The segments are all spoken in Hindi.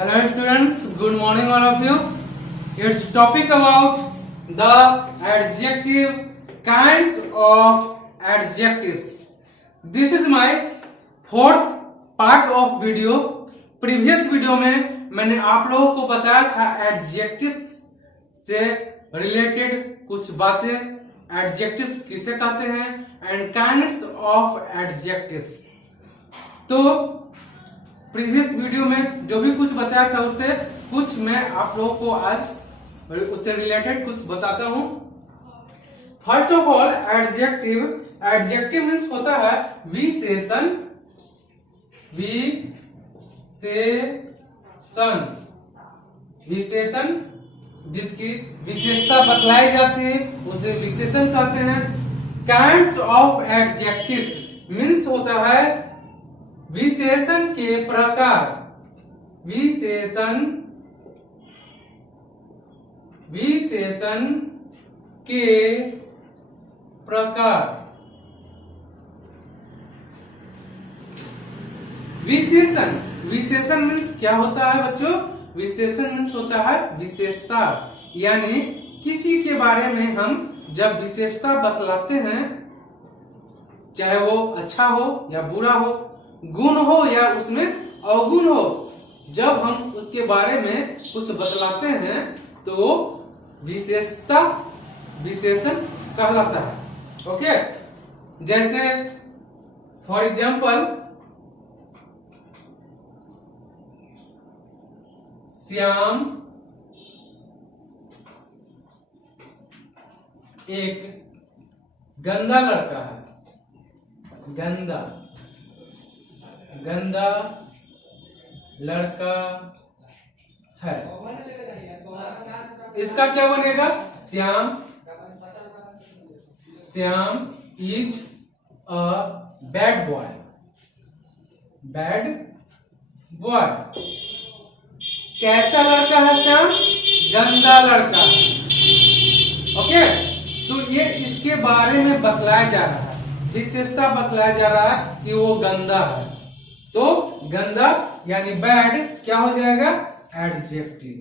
Hello students, good morning all of you. It's topic about the adjective kinds of adjectives. This is my fourth part of video. Previous video में मैंने आप लोगों को बताया था adjectives से रिलेटेड कुछ बातें, adjectives किसे कहते हैं and kinds of adjectives. तो प्रीवियस वीडियो में जो भी कुछ बताया था उससे कुछ मैं आप लोगों को आज उससे रिलेटेड कुछ बताता हूं. First of all adjective means होता है विशेषण. विशेषण जिसकी विशेषता बतलाई जाती है उसे विशेषण कहते हैं. काइंड्स ऑफ एडजेक्टिव मीन्स होता है विशेषण के प्रकार. विशेषण के प्रकार. विशेषण मीन्स क्या होता है बच्चों? विशेषण मीन्स होता है विशेषता, यानी किसी के बारे में हम जब विशेषता बतलाते हैं, चाहे वो अच्छा हो या बुरा हो, गुण हो या उसमें अवगुण हो, जब हम उसके बारे में कुछ बतलाते हैं तो विशेषता विशेषण कहलाता है. ओके, जैसे फॉर एग्जाम्पल श्याम एक गंदा लड़का है. गंदा लड़का है. इसका क्या बनेगा? Shyam is a bad boy. कैसा लड़का है श्याम? गंदा लड़का. ओके, तो ये इसके बारे में बतलाया जा रहा है, विशेषता बतलाया जा रहा है कि वो गंदा है. तो गंदा यानी बैड क्या हो जाएगा? एडजेक्टिव.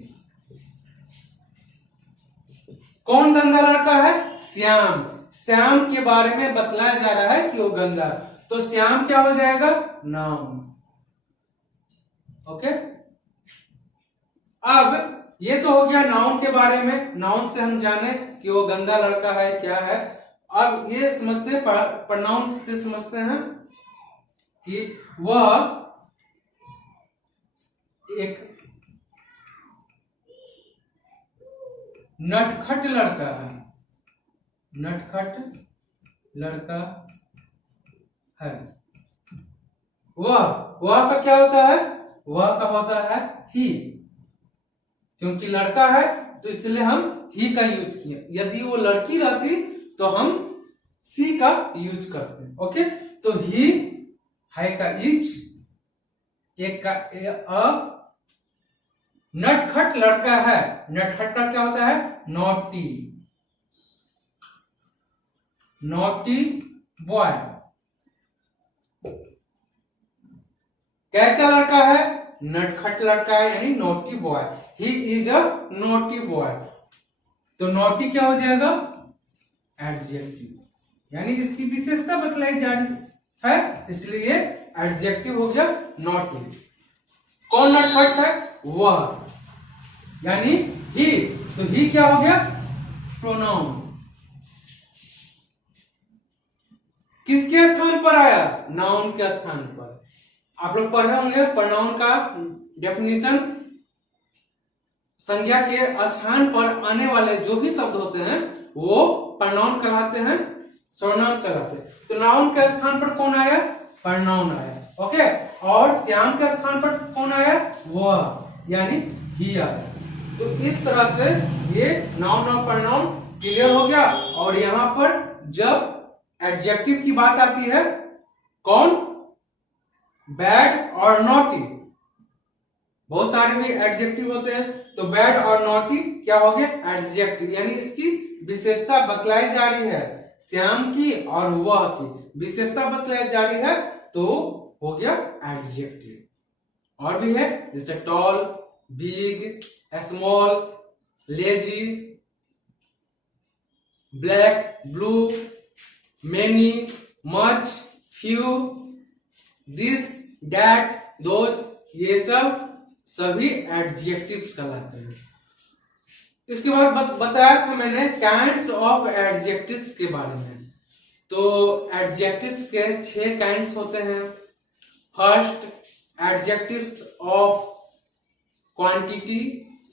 कौन गंदा लड़का है? श्याम के बारे में बतलाया जा रहा है कि वो गंदा है, तो श्याम क्या हो जाएगा? नाउन. ओके, अब ये तो हो गया नाउन के बारे में. नाउन से हम जाने कि वो गंदा लड़का है, क्या है. अब ये समझते हैं, प्रोनाउन से समझते हैं कि वह एक नटखट लड़का है. वह का क्या होता है? वह का होता है ही. क्योंकि लड़का है तो इसलिए हम ही का यूज किए. यदि वो लड़की रहती तो हम सी का यूज करते हैं. ओके, तो ही है का इज, एक का अ. नटखट लड़का है. नटखट का क्या होता है? Naughty boy. कैसा लड़का है? नटखट लड़का है यानी naughty boy. He is a naughty boy. तो नॉटी क्या हो जाएगा? एडजेक्टिव, यानी इसकी विशेषता बतलाई जा रही है, इसलिए एडजेक्टिव हो गया नॉटी. कौन नटखट है? वह, यानी ही. तो ही क्या हो गया? प्रोनाउन. किसके स्थान पर आया? नाउन के स्थान पर. आप लोग पढ़े होंगे प्रोनाउन का डेफिनेशन. संज्ञा के स्थान पर आने वाले जो भी शब्द होते हैं वो प्रोनाउन कहलाते हैं, सर्वनाम कहलाते हैं. तो नाउन के स्थान पर कौन आया? प्रोनाउन आया. ओके, और श्याम के स्थान पर कौन आया? वह, यानी ही आया. तो इस तरह से ये नाउन और प्रोनाउन क्लियर हो गया. और यहां पर जब एडजेक्टिव की बात आती है, कौन? बैड और नॉटी. बहुत सारे भी एडजेक्टिव होते हैं, तो बैड और नॉटी क्या हो गया? एडजेक्टिव, यानी इसकी विशेषता बतलाई जा रही है. श्याम की और वह की विशेषता बतलाई जा रही है, तो हो गया एडजेक्टिव. और भी है जैसे toll, big, small, lazy, black, blue, many, much, few, this, that, those, ये सब सभी एडजेक्टिव्स कहलाते हैं। इसके बाद बताया था मैंने काइंड्स ऑफ एडजेक्टिव्स के बारे में। तो एडजेक्टिव्स के 6 काइंड्स होते हैं। First, adjectives of quantity,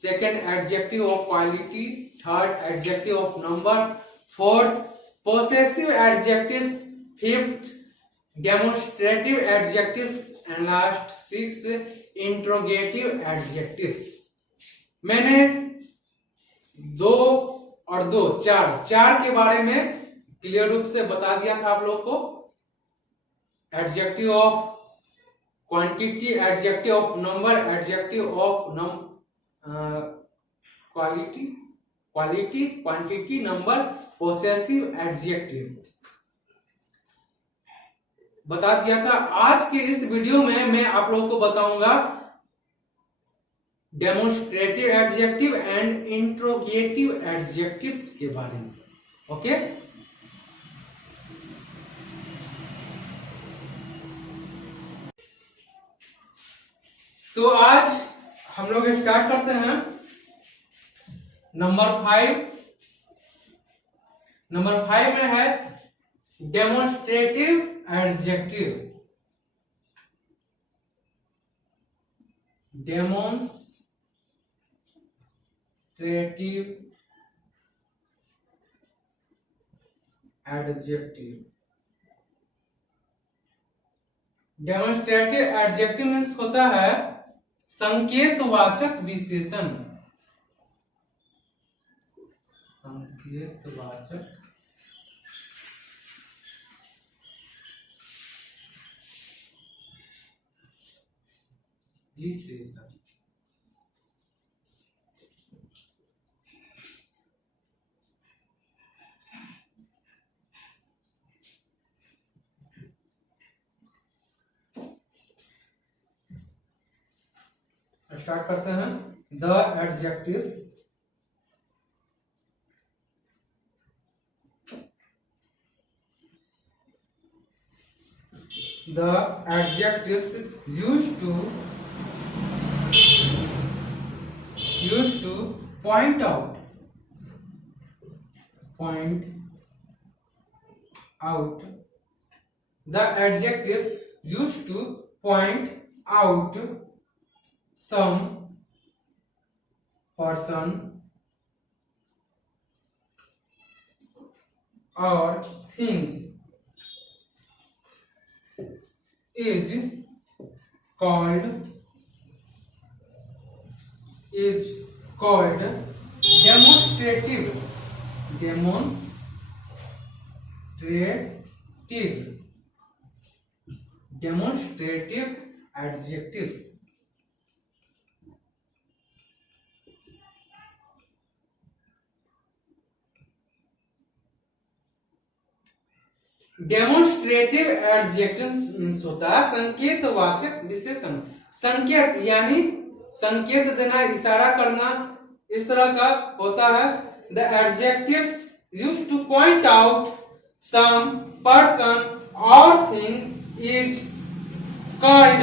second adjective of quality, third adjective of number, fourth possessive adjectives, fifth demonstrative adjectives and last sixth interrogative adjectives. मैंने 2 और 2 चार के बारे में क्लियर रूप से बता दिया था आप लोग को। Adjective of quantity, adjective of number, adjective of quality, quantity, number, possessive adjective बता दिया था। आज के इस वीडियो में मैं आप लोगों को बताऊंगा demonstrative adjective and interrogative adjectives के बारे में। ओके, तो आज हम लोग स्टार्ट करते हैं नंबर 5। नंबर 5 में है demonstrative adjective. Demonstrative adjective. Demonstrative adjective means होता है संकेतवाचक विशेषण। संकेतवाचक विशेषण। स्टार्ट करते हैं। The adjectives, the adjectives used to point out the adjectives used to point out some person or thing is called demonstrative adjectives। Demonstrative adjectives means होता है संकेतवाचक विशेषण। संकेत यानी संकेत देना, इशारा करना, इस तरह का होता है। The adjectives used to point out some person और thing is called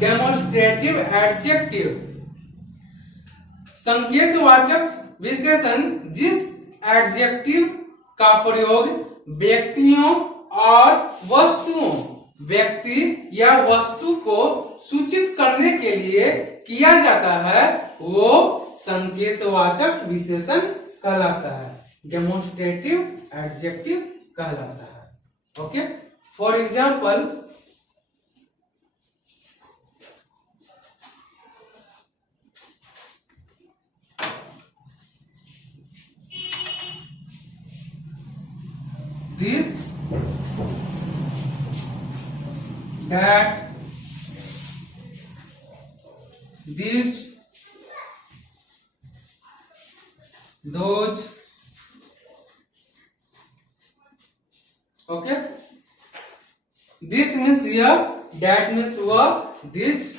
demonstrative adjective. संकेतवाचक विशेषण जिस एडजेक्टिव का प्रयोग व्यक्तियों और वस्तुओं, व्यक्ति या वस्तु को सूचित करने के लिए किया जाता है, वो संकेतवाचक विशेषण कहलाता है, डेमोन्स्ट्रेटिव एडजेक्टिव कहलाता है। Okay, for example this, that, these, those। Okay, this means यह, that मीन्स वह, दिस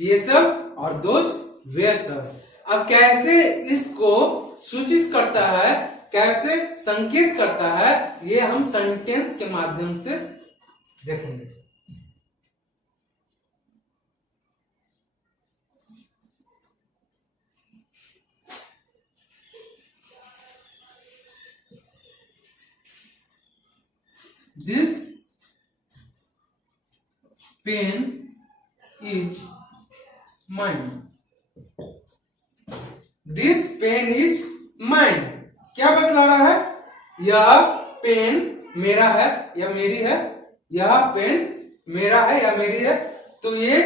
ये सब, और those वे सब। अब कैसे इसको सूचित करता है, कैसे संकेत करता है, ये हम सेंटेंस के माध्यम से देखेंगे। This pen is mine. This pen is mine. क्या बतला रहा है? यह पेन मेरा है या मेरी है, यह पेन मेरा है या मेरी है। तो ये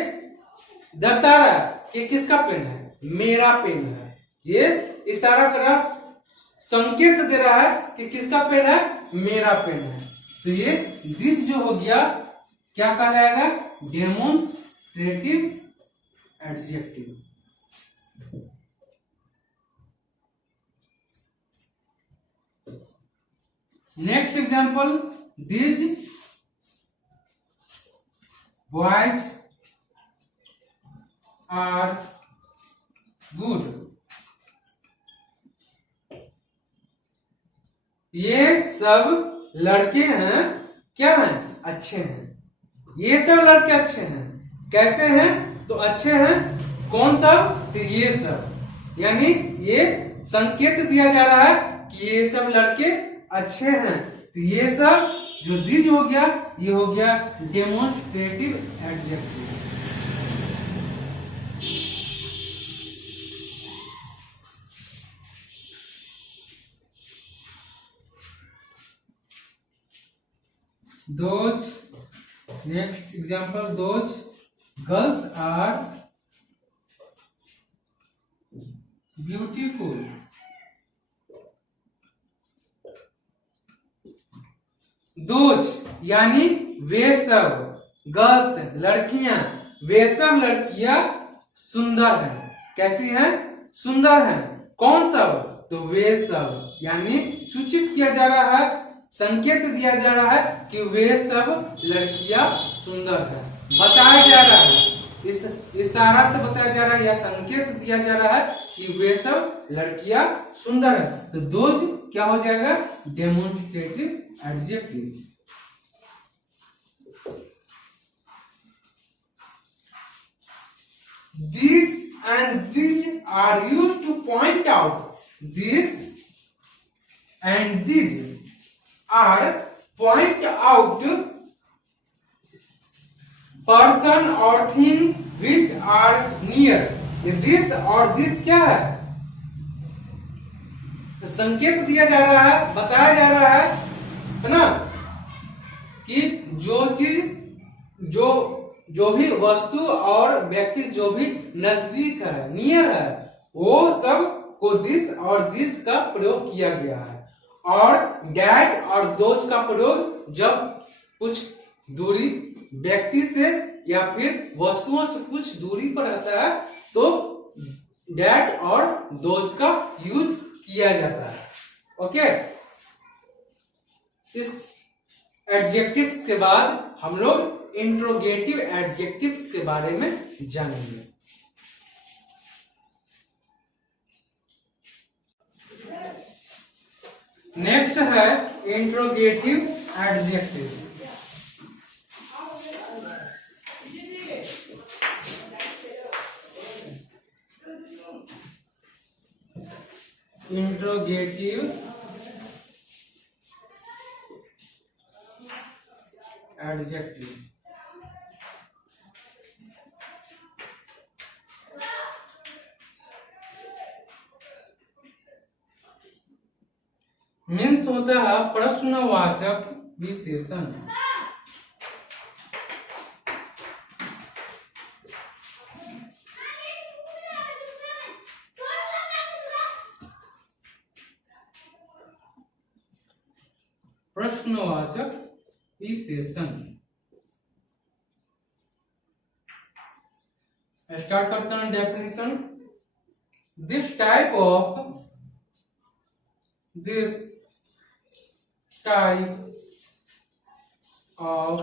दर्शा रहा है कि किसका पेन है, मेरा पेन है। ये इशारा कर रहा, संकेत दे रहा है कि किसका पेन है, मेरा पेन है। तो ये दिस जो हो गया क्या कहलाएगा, demonstrative adjective. Next example, these boys are good. ये सब लड़के हैं, क्या हैं, अच्छे हैं। ये सब लड़के अच्छे हैं, कैसे हैं, तो अच्छे हैं। कौन सब, तो ये सब। यानी ये संकेत दिया जा रहा है कि ये सब लड़के अच्छे हैं। तो ये सब जो दिस हो गया, ये हो गया demonstrative adjective. Those, next example, those girls are beautiful. Those यानी वे सब, गर्ल्स लड़कियां, वे सब लड़कियां सुंदर हैं। कैसी हैं, सुंदर हैं। कौन सब, तो वे सब। यानी सूचित किया जा रहा है, संकेत दिया जा रहा है कि वे सब लड़कियां सुंदर है। बताया जा रहा है, इस इशारा से बताया जा रहा है या संकेत दिया जा रहा है कि वे सब लड़कियां सुंदर है। तो दोज क्या हो जाएगा, demonstrative adjective. This and these are used to point out. This and these are point out person or thing which are near. ये this और this क्या है, तो संकेत दिया जा रहा है, बताया जा रहा है ना, कि जो चीज जो भी वस्तु और व्यक्ति जो भी नजदीक है, नियर है, वो सब को दिस और दिस का प्रयोग किया गया है। और डैट और दोज का प्रयोग जब कुछ दूरी व्यक्ति से या फिर वस्तुओं से कुछ दूरी पर रहता है तो डैट और दोज का यूज किया जाता है। ओके, इस एडजेक्टिव्स के बाद हम लोग इंट्रोगेटिव एडजेक्टिव्स के बारे में जानेंगे। नेक्स्ट है interrogative adjective. Interrogative adjective means होता है प्रश्नवाचक विशेषण। प्रश्नवाचक विशेषण स्टार्ट करते हैं definition. This type of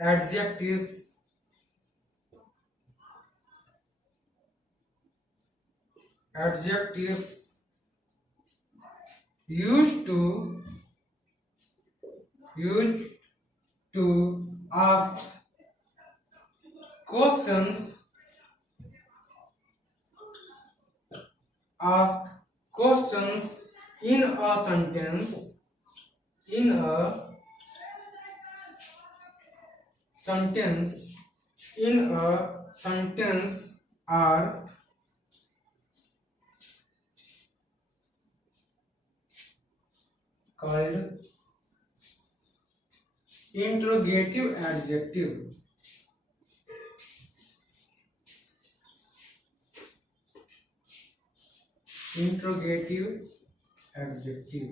adjectives adjectives used to ask questions in a sentence are called interrogative adjective. Interrogative adjective.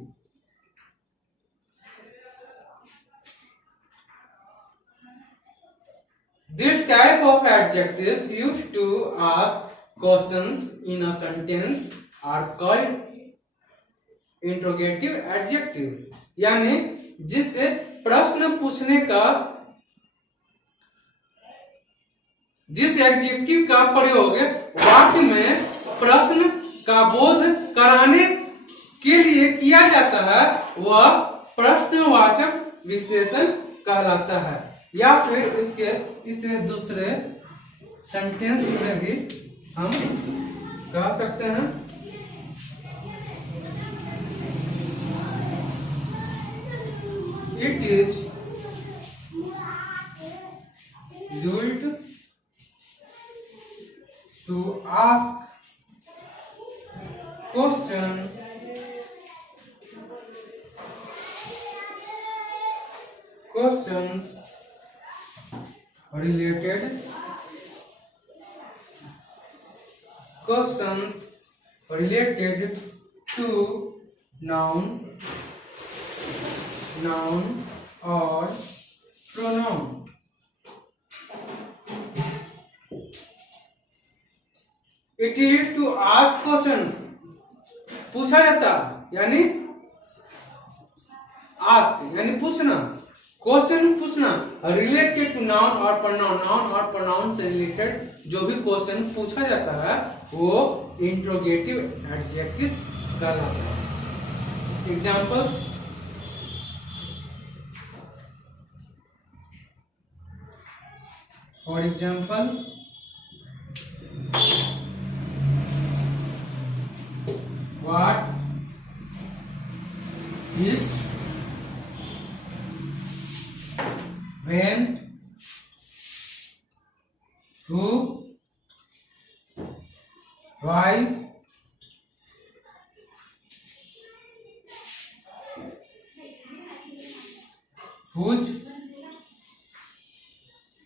This type of adjectives used to ask questions in a sentence are called interrogative adjective, यानी जिससे प्रश्न पूछने का, जिस एडजेक्टिव का प्रयोग वाक्य में प्रश्न का बोध कराने के लिए किया जाता है वह प्रश्नवाचक विशेषण कहलाता है। या फिर इसे दूसरे सेंटेंस में भी हम कह सकते हैं। It is used to ask questions related to noun or pronoun। It is to ask question, पूछा जाता, यानी ask यानी पूछना, क्वेश्चन पूछना, रिलेटेड टू नाउन और प्रोनाउन, नाउन और प्रोनाउन से रिलेटेड जो भी क्वेश्चन पूछा जाता है वो इंट्रोगेटिव एडजेक्टिव्स कहलाता है। Examples, for example, what, which, when, who, why, whose,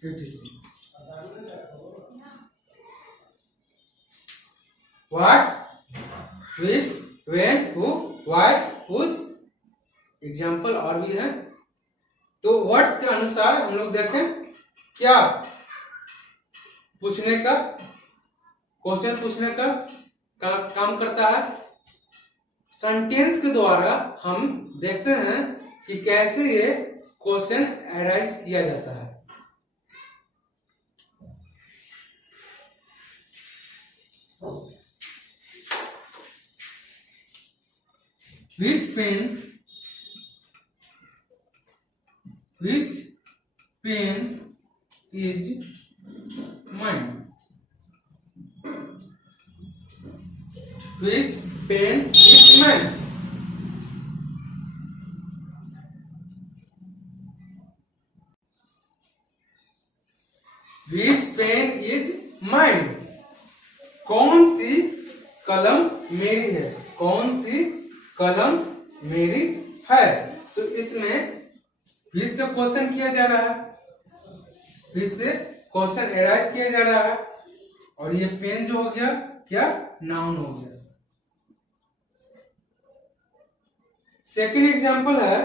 etc. What, which, when, who, why, whose, example और भी है। तो वर्ड्स के अनुसार हम लोग देखें क्या पूछने का, क्वेश्चन पूछने का काम करता है। सेंटेंस के द्वारा हम देखते हैं कि कैसे ये क्वेश्चन अराइज किया जाता है। Which pen is mine? Which pen is mine? Which pen is mine? कौन सी कलम मेरी है? कौन सी कलम मेरी है? तो इसमें which से क्वेश्चन किया जा रहा है, which से क्वेश्चन अराइज किया जा रहा है, और ये पेन जो हो गया क्या, नाउन हो गया। सेकंड एग्जांपल है,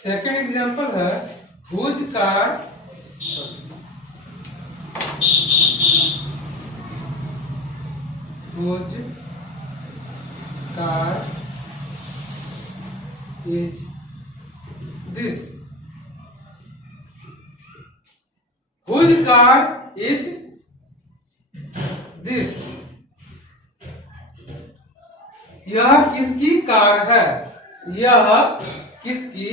सेकेंड एग्जाम्पल है whose car is this? Whose car is this? यह किसकी कार है? यह किसकी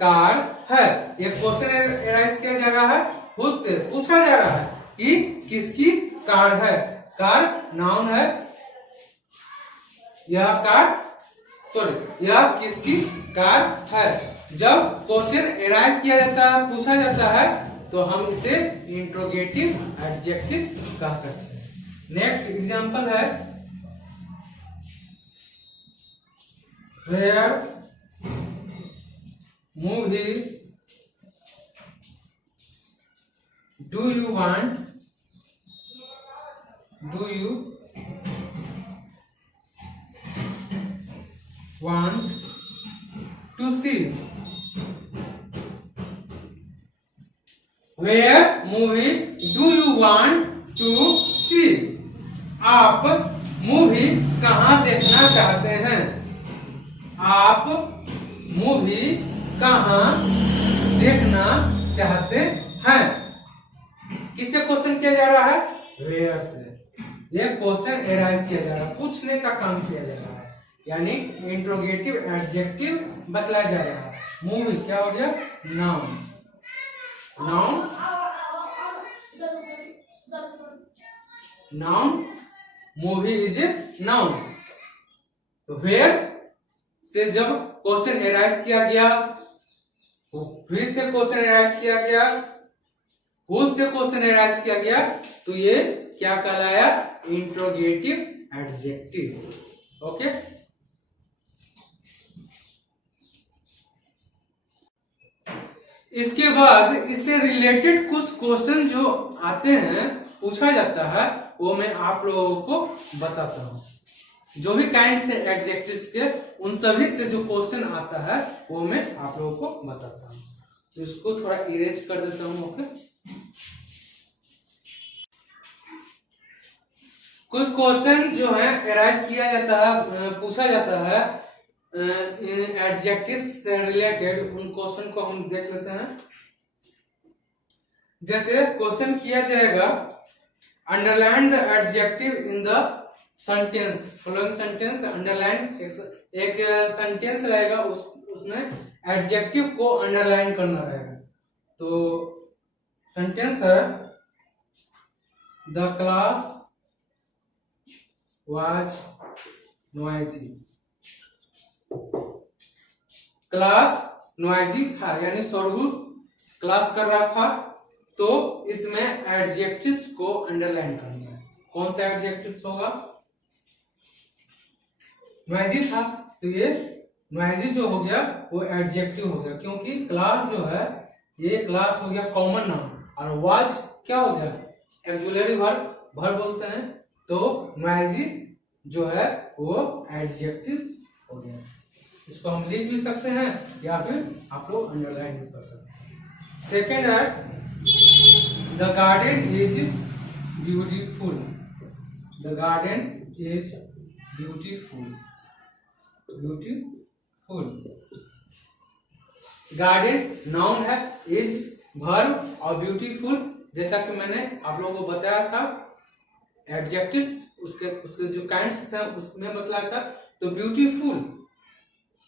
कार है? यह क्वेश्चन एराइज किया जा रहा है, खुद से पूछा जा रहा है कि किसकी कार है। कार नाउन है, यह किसकी कार है। जब क्वेश्चन एराइव किया जाता है, पूछा जाता है, तो हम इसे इंट्रोगेटिव एडजेक्टिव कह सकते हैं। नेक्स्ट एग्जांपल है where movie do you want to see? Where movie do you want to see? आप मूवी कहाँ देखना चाहते हैं? आप मूवी कहाँ देखना चाहते हैं? किससे क्वेश्चन किया जा रहा है? वेयर से। ये क्वेश्चन एराइज किया जा रहा है, पूछने का काम किया जा रहा है, यानी इंट्रोगेटिव एडजेक्टिव बतलाया जा रहा है। मूवी क्या हो गया? Noun. Movie is a noun. तो वेयर से जब क्वेश्चन एराइज किया गया, फिर से क्वेश्चन एराइज किया गया, हुज से क्वेश्चन एराइज किया गया, तो ये क्या कहलाया? Interrogative adjective. ओके, इसके बाद इससे रिलेटेड कुछ क्वेश्चन जो आते हैं, पूछा जाता है, वो मैं आप लोगों को बताता हूँ। जो भी काइंड से एडजेक्टिव्स के, उन सभी से जो क्वेश्चन आता है वो मैं आप लोगों को बताता हूँ। तो इसको थोड़ा इरेज कर देता हूँ। ओके, कुछ क्वेश्चन जो है एराइज किया जाता है, पूछा जाता है एडजेक्टिव से रिलेटेड, उन क्वेश्चन को हम देख लेते हैं। जैसे क्वेश्चन किया जाएगा, underline the adjective in the sentence, following sentence. Underline एक सेंटेंस रहेगा, उसमें एडजेक्टिव को अंडरलाइन करना रहेगा। तो सेंटेंस है the class was noisy. Class noisy था, यानी शोरगुल क्लास कर रहा था, तो इसमें एडजेक्टिव्स को अंडरलाइन करना है। कौन सा एडजेक्टिव्स होगा? नॉइजी था, तो ये नॉइजी जो हो गया वो एडजेक्टिव हो गया, क्योंकि क्लास जो है, ये क्लास हो गया कॉमन नाउन, और वाज क्या हो गया? एक्सुलरी वर्ब बोलते हैं। तो नॉइजी जो है वो एडजेक्टिव्स हो गया। इसको हम लिख भी सकते हैं या फिर आप लोग अंडरलाइन भी कर सकते हैं। सेकेंड है the garden is beautiful. The garden is beautiful. Garden noun है, इज वर्ब, और ब्यूटीफुल जैसा कि मैंने आप लोगों को बताया था, एडजेक्टिव्स उसके जो काइंड्स थे उसमें बतलाया था। तो ब्यूटीफुल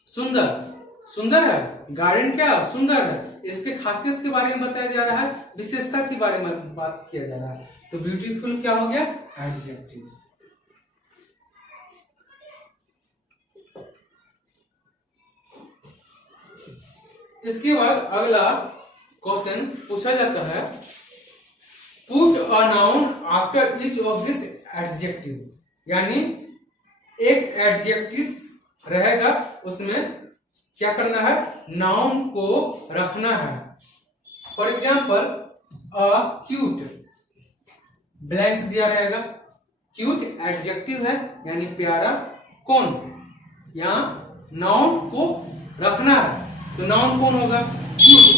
सुंदर है, गार्डन क्या सुंदर है, इसके खासियत के बारे में बताया जा रहा है, विशेषता के बारे में बात किया जा रहा है। तो ब्यूटीफुल क्या हो गया? एडजेक्टिव। इसके बाद अगला क्वेश्चन पूछा जाता है, put a noun after each of this adjective. यानी एक एडजेक्टिव रहेगा, उसमें क्या करना है? नाउन को रखना है। फॉर एग्जाम्पल क्यूट, ब्लैंक्स दिया रहेगा। क्यूट एडजेक्टिव है, यानी प्यारा। कौन? यहाँ नाउन को रखना है, तो नाउन कौन होगा?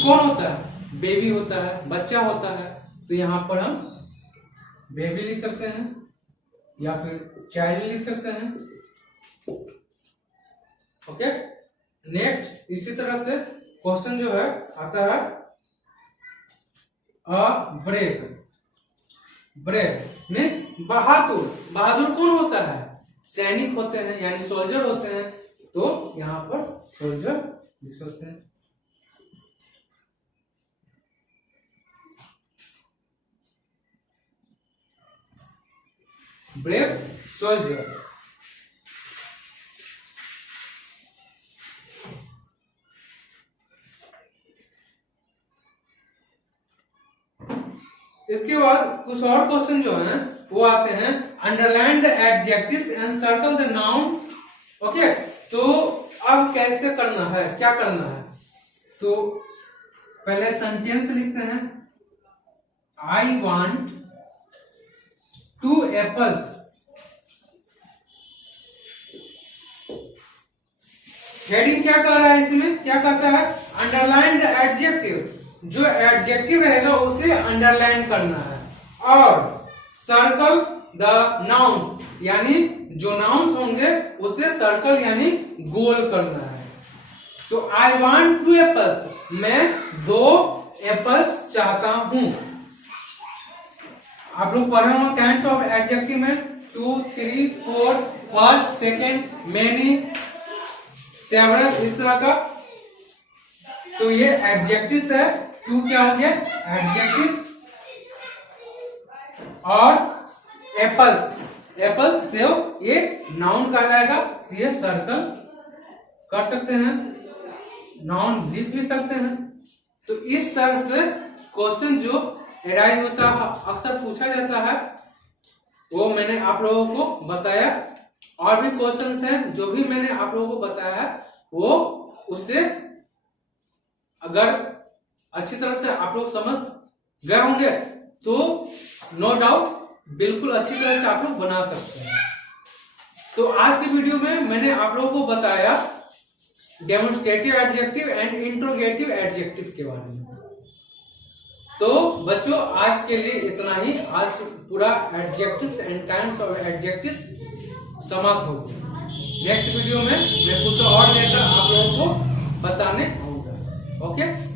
कौन होता है? बेबी होता है, बच्चा होता है। तो यहाँ पर हम बेबी लिख सकते हैं या फिर चाइल्ड लिख सकते हैं। ओके, नेक्स्ट इसी तरह से क्वेश्चन जो है आता है अ ब्रेव। ब्रेव मीन्स बहादुर। बहादुर कौन होता है? सैनिक होते हैं यानी सोल्जर होते हैं। तो यहाँ पर सोल्जर लिख सकते हैं। Brave soldier. इसके बाद कुछ और क्वेश्चन जो हैं वो आते हैं underline the adjectives and circle the noun. Okay, तो अब कैसे करना है, क्या करना है? तो पहले सेंटेंस लिखते हैं, आई वांट 2 एप्पल्स। हेडिंग क्या कर रहा है इसमें? क्या कहता है? Underline the adjective. जो एडजेक्टिव रहेगा उसे अंडरलाइन करना है और सर्कल द नाउन्स यानी जो नाउन्स होंगे उसे सर्कल यानी गोल करना है। तो आई वांट 2 एप्पल्स, मैं 2 एप्पल्स चाहता हूं। आप लोग पढ़े होंगे काइंड्स ऑफ एडजेक्टिव में 2, 3, 4, फर्स्ट, सेकेंड, मेनी, सेवरल, इस तरह का। तो ये एडजेक्टिव्स है। 2 क्या हो गया? एडजेक्टिव्स। और एप्पल्स, एप्पल्स से ये नाउन कहलाएगा। ये सर्कल कर सकते हैं, नाउन लिख भी सकते हैं। तो इस तरह से क्वेश्चन जो एराइज होता है, अक्सर पूछा जाता है, वो मैंने आप लोगों को बताया। और भी क्वेश्चंस हैं जो भी मैंने आप लोगों को बताया है, वो उससे अगर अच्छी तरह से आप लोग समझ गए होंगे तो नो डाउट बिल्कुल अच्छी तरह से आप लोग बना सकते हैं। तो आज के वीडियो में मैंने आप लोगों को बताया demonstrative adjective and interrogative adjective के बारे में। तो बच्चों आज के लिए इतना ही। आज पूरा adjectives and kinds of adjectives समाप्त हो गया। नेक्स्ट वीडियो में मैं कुछ और लेकर आप लोगों को बताने आऊंगा। ओके।